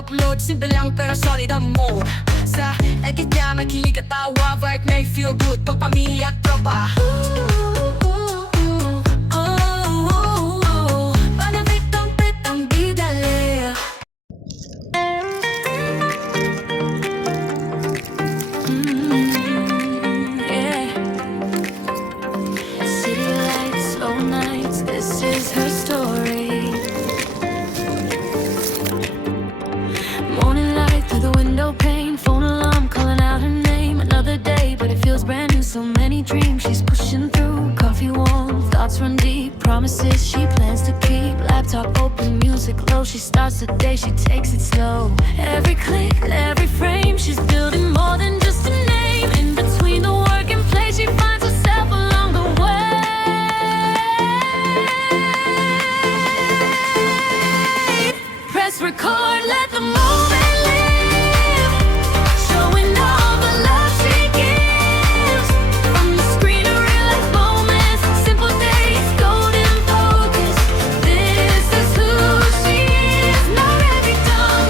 upload, simple lang pero solid ang move. Sa edit niya makilig at tawa, vibe may feel good pag pamilya at tropa. Panabit ang pit ang bidali. Yeah. City lights, slow nights, this is her story. Morning light through the window pane, phone alarm calling out her name. Another day, but it feels brand new. So many dreams she's pushing through. Coffee warm, thoughts run deep. Promises she plans to keep. Laptop open, music low. She starts the day, she takes it slow. Every click, every frame, she's building more than just a name. In between the work and play, she finds herself along the way. Press record, let the moment live. Showing all the love she gives. From the screen to real life moments, simple days, golden focus. This is who she is, not every dumb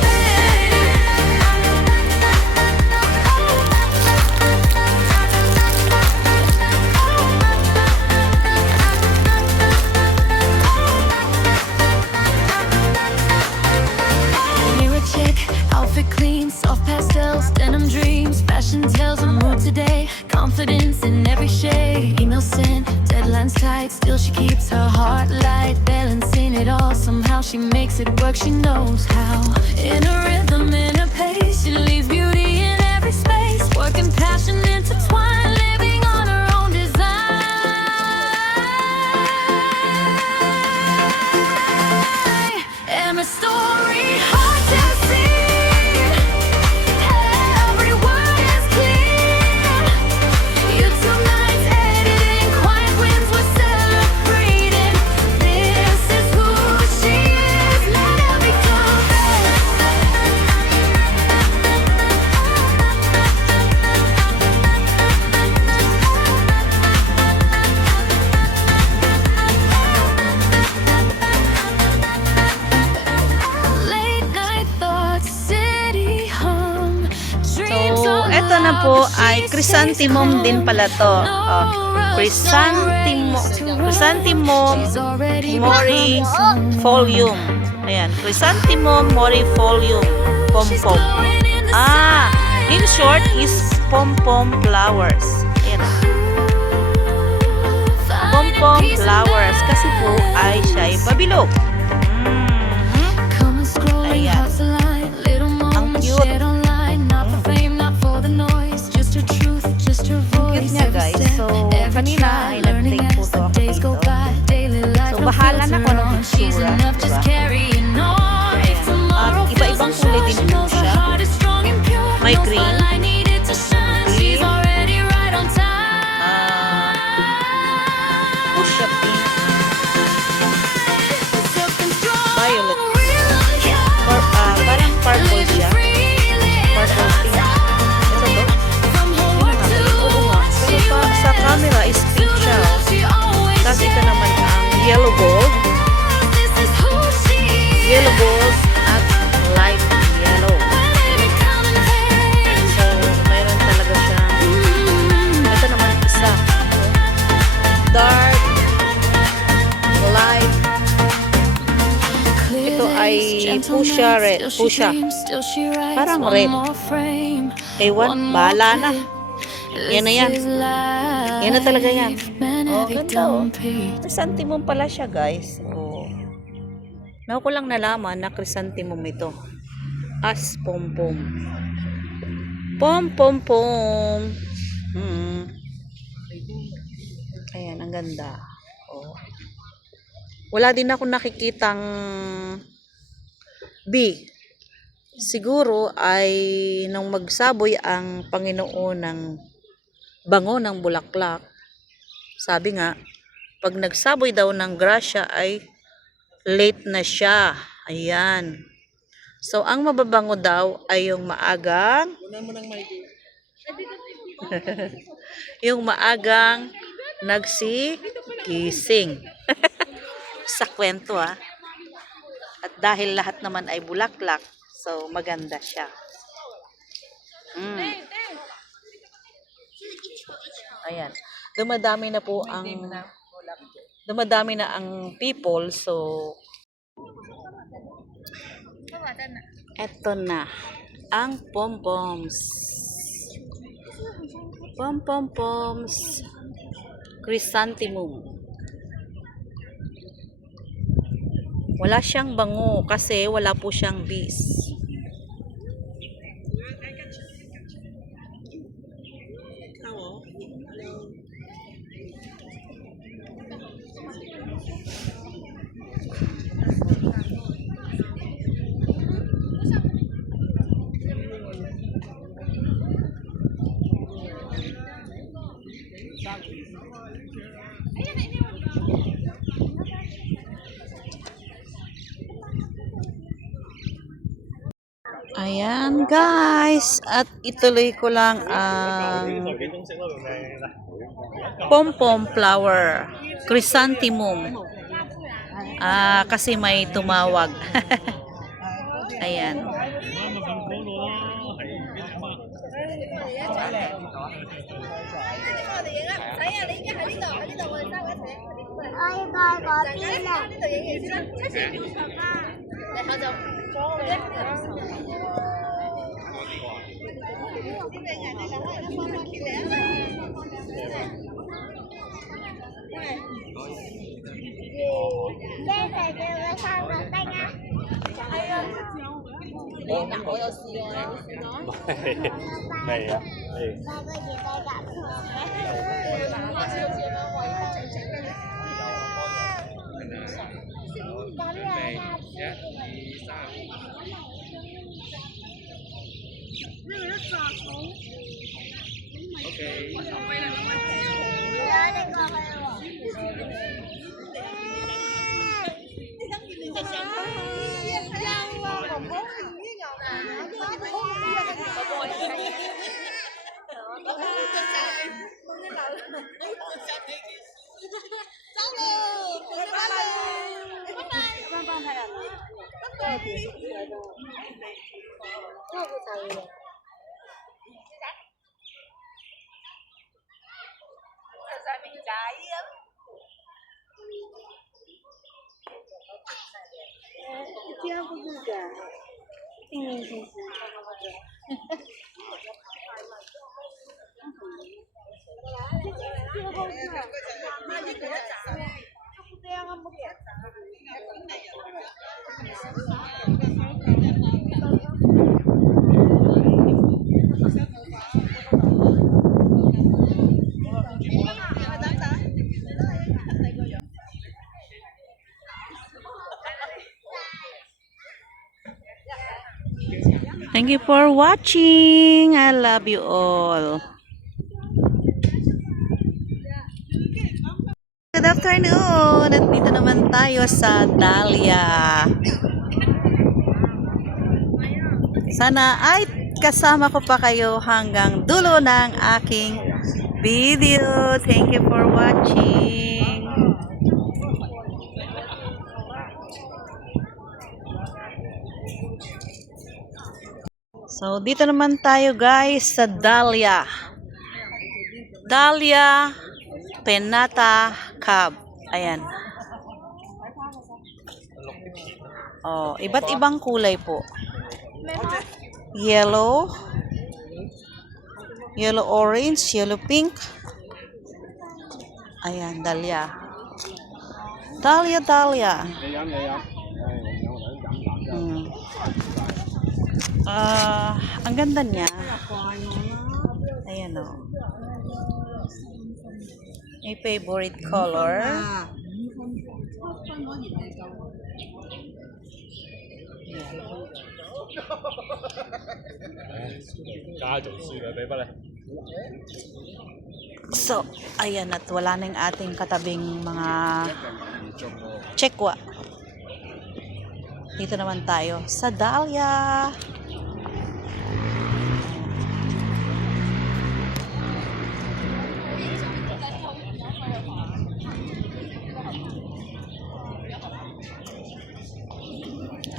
Mirror check, outfit clean, soft pastels, denim dreams. Fashion tells her mood today. Confidence in every shade. Email sent, deadlines tight. Still she keeps her heart light. Balancing it all, somehow she makes it work. She knows how. In a rhythm, in a pace, she leaves beauty in every space. Work and passion intertwined, living on her own design. And her story, hard to see. Every word is clear. YouTube nights editing, quiet wins we're celebrating. This is who she is, not every Late night thoughts, city hum. Dreams So, are eto na loud, po but ay she chrysanthemum stays din pala to. Oh, chrysanthemum mori folium. Ayan, chrysanthemum mori folium. Pom-pom. In short is pom-pom flowers. Ayan. Pom-pom flowers kasi po ay siya'y pabilog. Ayan. Ang cute. Cute niya guys. So, kanina ay nag-take photo ako dito. So, bahala na kung anong itsura. Diba? At iba-ibang kulay din po siya. May green. Fuchsia pink. Violet. Parang purple siya. Purple pink. Ito to. Oo nga. Pero sa camera is pink siya. Tapos ito naman ang yellow gold. Yellow gold at light yellow. So, mayroon talaga siya. Ito naman isa. Dark, light. Ito ay fuchsia red. Fuchsia. Parang red. Ewan, bahala na. Yan na yan. Yan na talaga yan. Oh, ganda oh. Chrysanthemum pala siya guys. Oh. Ngayon ko lang nalaman na chrysanthemum ito. As pom-pom. Pom-pom-pom. Ayan, ang ganda. Oh. Wala din ako nakikitang bee. Siguro ay nang magsaboy ang Panginoon ng bango ng bulaklak. Sabi nga, pag nagsaboy daw ng grasya ay late na siya. Ayan. So, ang mababango daw ay yung maagang yung maagang nagsigising. Sa kwento At dahil lahat naman ay bulaklak, So, maganda siya. Ayan. Dumadami na ang people. So, eto na ang pom-poms. Pom-pom-poms. Chrysanthemum. Wala siyang bango kasi wala po siyang bees. Ayan guys, at ituloy ko lang ang pom-pom flower, chrysanthemum. Kasi may tumawag. Ayan. Thank you for watching. I love you all. Good afternoon. At dito naman tayo sa Dahlia. Sana ay kasama ko pa kayo hanggang dulo ng aking video. Thank you for watching. So, dito naman tayo guys sa Dahlia. Dahlia Penata Cab. Ayan. Oh, iba't ibang kulay po. Yellow, yellow orange, yellow pink. Ayan, Dahlia. Dahlia, Dahlia. Ang ganda niya. Ayan o. May favorite color. So, ayan, at wala na yung ating katabing mga chekwa. Dito naman tayo sa Dahlia.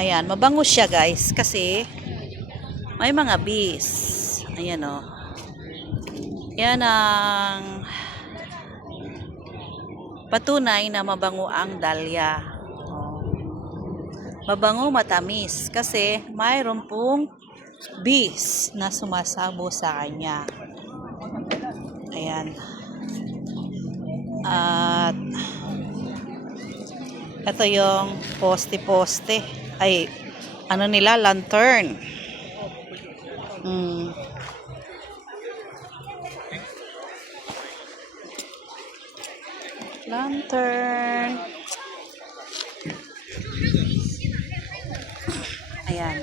Ayan, mabango siya guys kasi May mga bees. Ayan o. Yan ang patunay na mabango ang dahlia. Oh. Mabango, matamis. Kasi mayroon pong bees na sumasabo sa kanya. Ayan. At ito yung poste-poste. Ay, ano nila? Lantern. Lantern. Ayan.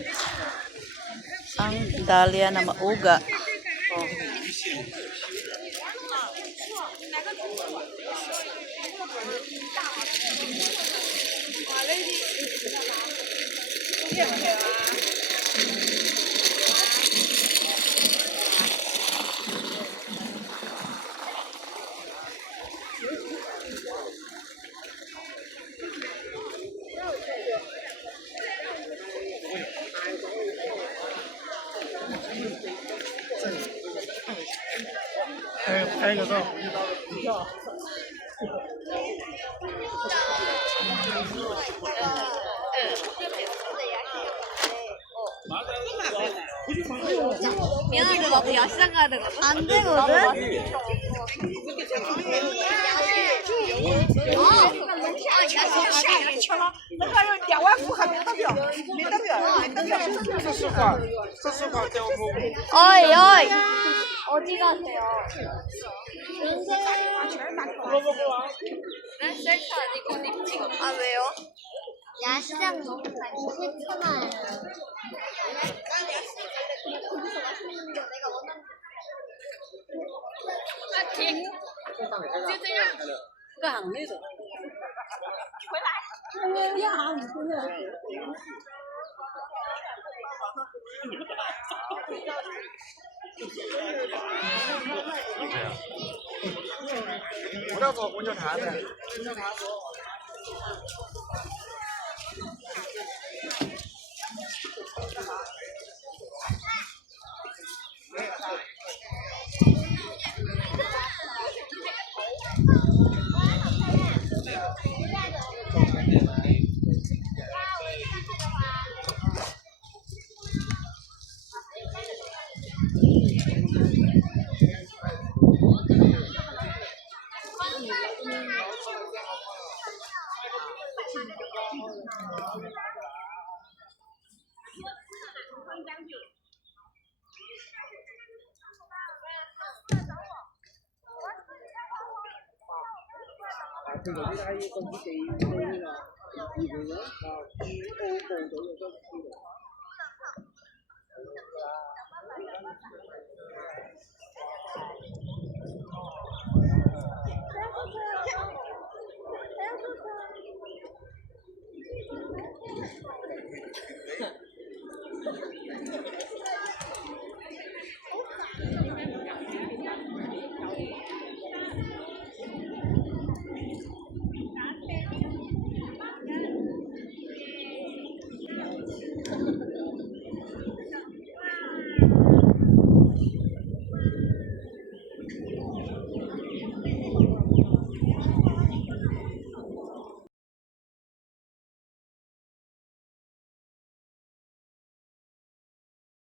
Ang dahlia na mauga. Oh. 미안한데 나도 야시장 가야 되거든? 안 되거든? 어이 어이 어디 가세요? 난 셀카 아니고 립찍 아 왜요? 야시장 너무 가기 싫잖아요. 난 야시장 갈래. 근데 거기서 맛있는 거 내가 원하는 거.